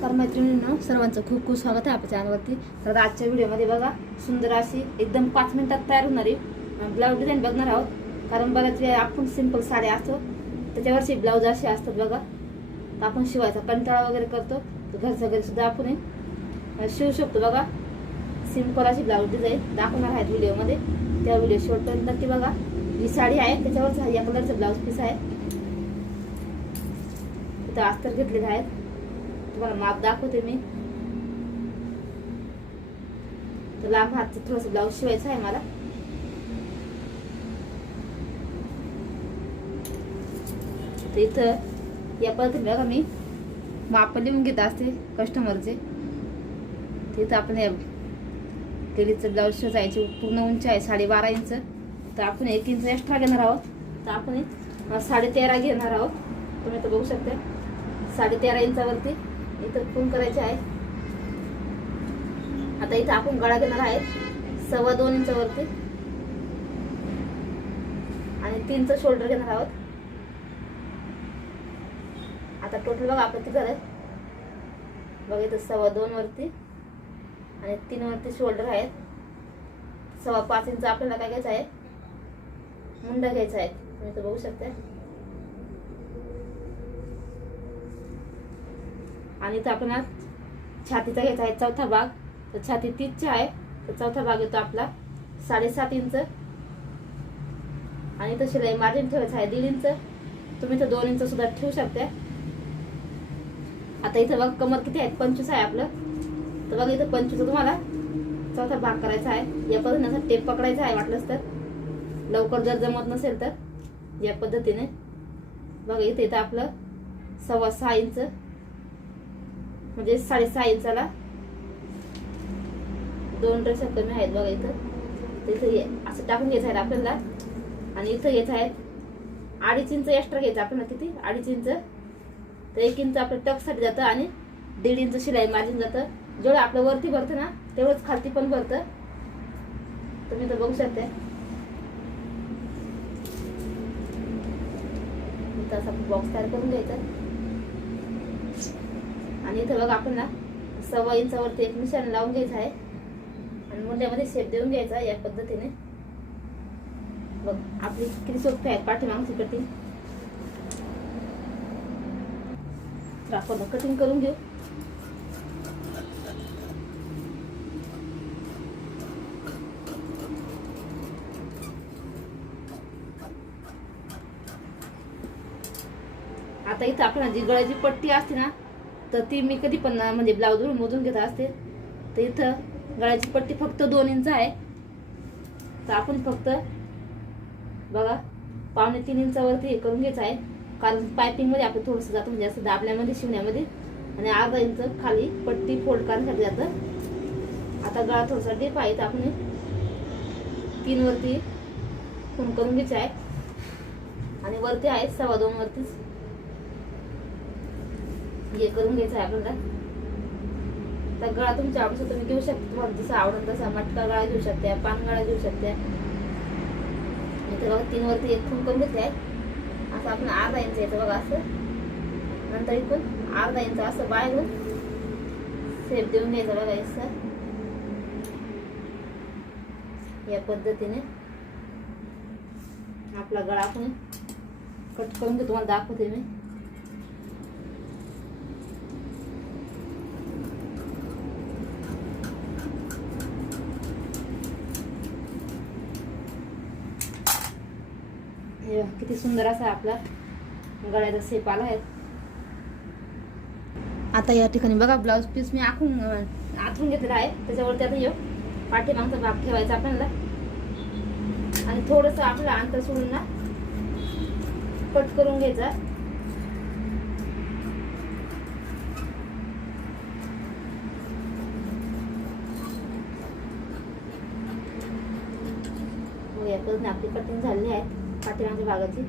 नमस्कार मैत्रिणींनो सर्वांचं खूप खूप स्वागत आहे आपल्या चॅनलवरती तर आजच्या व्हिडिओमध्ये बघा सुंदर अशी एकदम पाच मिनिटात तयार होणारी ब्लाऊज डिझाईन बघणार आहोत. कारण बऱ्याच वेळा आपण सिंपल साड्या असतो त्याच्यावरची ब्लाऊज असे असतात बघा. तर आपण शिवायचा कंटाळा वगैरे करतो. तर घरच्या घरी सुद्धा आपण शिवू शकतो बघा. सिंपल अशी ब्लाऊज डिझाईन दाखवणार आहेत व्हिडिओमध्ये त्या व्हिडिओ शेवटपर्यंत नक्की बघा. ही साडी आहे त्याच्यावरच या कलरचं ब्लाऊज पीस आहे. इथं अस्तर घेतलेलं आहेत. तुम्हाला माप दाखवते मी. तर लांब हातचं थोडंसं ब्लाऊज शिवायचं आहे मला. तर इथं या पद्धतीने बघा मी माप लिहून घेत असते कस्टमरचे तिथं आपण या ब्लाऊज शिवायची पूर्ण उंची आहे साडेबारा इंच. तर आपण एक इंच एक्स्ट्रा घेणार आहोत. तर आपण साडे तेरा घेणार आहोत. तुम्ही तर बघू शकता. साडे तेरा इंचावरती. इथं फोन करायचे आहे आता इथं आपण गळा घेणार आहे सव्वा दोन इंचावरती आणि तीनचं शोल्डर घेणार आहोत. आता टोटल बघा आपलं किती झालं बघा इथं सव्वा दोन वरती आणि तीन वरती शोल्डर आहेत. सव्वा पाच इंच आपल्याला काय घ्यायचं आहे? मुंडा घ्यायचा आहे. तुम्ही इथं बघू शकता आणि इथं आपल्याला छातीचा घ्यायचा आहे चौथा भाग. तर छाती तीसचा आहे. तर चौथा भाग येतो आपला साडेसात इंच. आणि इथं शिलाई मार्जिन ठेवायचं आहे दीड इंच. तुम्ही इथं दोन इंच सुद्धा ठेवू शकता आता इथं बघ कमर किती आहेत पंचवीस आहे आपलं. तर बघा इथं पंचवीस तुम्हाला चौथा भाग करायचा आहे. या पद्धतीने असा टेप पकडायचा आहे वाटलंच तर. लवकर जर जमत नसेल तर या पद्धतीने. बघा इथे इथं आपलं सव्वा सहा इंच. म्हणजे साडेसहा इंचाला. दोन ड्रेस कमी आहेत बघा इथं. इथं असं टाकून घ्यायचं आहे आपल्याला. आणि इथं घ्यायचं आहे अडीच इंच एक्स्ट्रा घ्यायचं आपल्याला किती? अडीच इंच. तर एक इंच आपलं टकसाठी जातं आणि दीड इंच शिलाई मार्जिन जातं. जेवढं आपलं वरती भरतं ना तेवढंच खालती पण भरतं. तुम्ही तर बघू शकता. इथं बॉक्स तयार करून घ्यायचा. आणि इथं बघा आपण ना सव्वा इंचावरती एक मिश्रण लावून घ्यायचं आहे. आणि मुंड्यामध्ये शेप देऊन घ्यायचा या पद्धतीने. बघ आपली किती सोपी आहेत पाठीमागची कटिंग तर आपण कटिंग करून घेऊ. आता इथं आपण जी गळ्याची पट्टी असते ना तर ती मी कधी पण म्हणजे ब्लाऊजवरून मोजून घेत असते. तर इथं गळ्याची पट्टी फक्त दोन इंच आहे. तर आपण फक्त बघा पावणे तीन इंचावरती हे करून घ्यायचं आहे. कारण पायपिंगमध्ये आपण थोडंसं जातं म्हणजे असं दाबल्यामध्ये शिवण्यामध्ये. आणि अर्धा इंच खाली पट्टी फोल्ड करण्यासाठी जातं. आता गळा थोडासा डीप आहे तर आपण तीनवरती फोन करून घ्यायचं आहे. आणि वरती आहे सव्वा दोनवरतीच हे करून घ्यायचं आहे आपल्याला. तर गळा तुमच्या आवडीचा तुम्ही घेऊ शकता. तुम्हाला जसं आवडेल तसा मटका गळा घेऊ शकता पान गळा घेऊ शकता. इथं बघा तीन वरती एक खून करून घेतले आहे. असं आपण अर्धा इंच येतं बघा असं. नंतर इथून अर्धा इंच असं बाहेरून सेप देऊन घ्यायचं बघा असं. या पद्धतीने आपला गळा आपण कट करून घेऊ तुम्हाला दाखवते मी हे बघा, किती सुंदर असा आपला गळ्याचा सेप आला आहे. आता या ठिकाणी बघा ब्लाऊज पीस मी आखून अं, आथरून घेतलेला आहे. त्याच्यावरती आता येऊ पाठीमागचा भाग ठेवायचा आपल्याला. आणि थोडंसं आपलं अंतर सोडून ना कट करून घ्यायचा. हो, या पद्धतीने आपली कटिंग झालेली आहे. పచ్చి మంచి బాగా వచ్చి